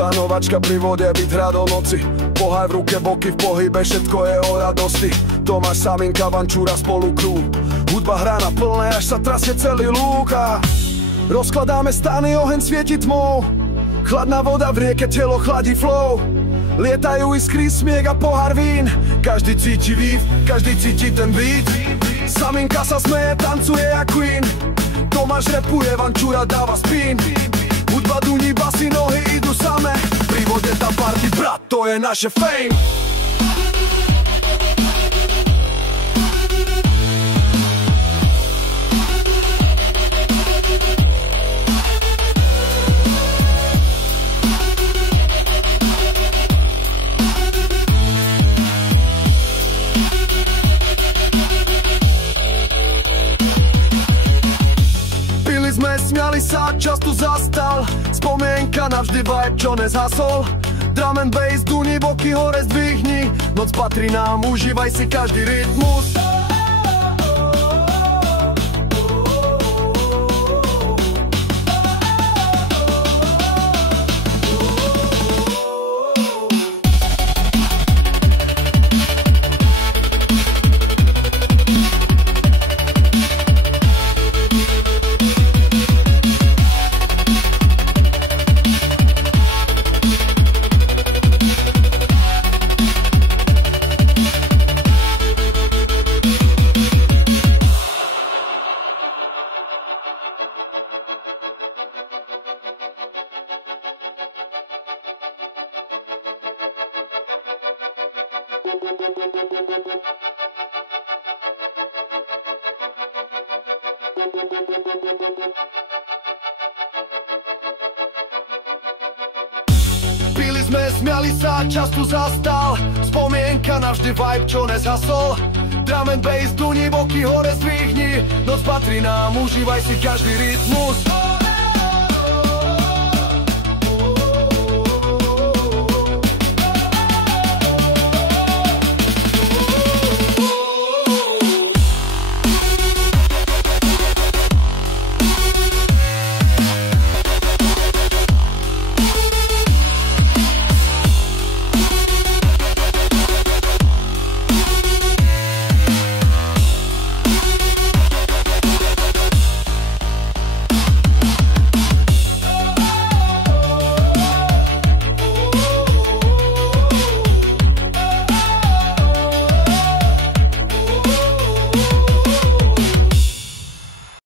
Stanovačka pri vode, byt hra do noci. Pohaj v ruke, boky v pohybe, všetko je o radosti. Tomáš, Saminka, Vančúra, spolu crew. Hudba hrá na plné, až sa trasie celý lúk. Rozkladáme stany, oheň svieti tmou. Chladná voda v rieke, telo chladí flow. Lietajú iskry, smiech a pohár vín. Každý cíti výv, každý cíti ten beat. Saminka sa smeje, tancuje jak queen. Tomáš repuje, Vančúra dáva spin. Hudba duní, basy, nohy idú same. Pri vode tá party, brat, to je naše fame. Smiali sa, čas tu zastal. Spomienka navždy vibe, čo nezhasol. Drum and bass, duní, boky hore zdvihni. Noc patrí nám, užívaj si každý rytmus. Pili sme, smiali sa, čas tu zastal. Spomienka navždy vibe, čo nezhasol. Drum and bass, duní, boky hore zdvihni. Noc patrí nám, užívaj si každý rytmus.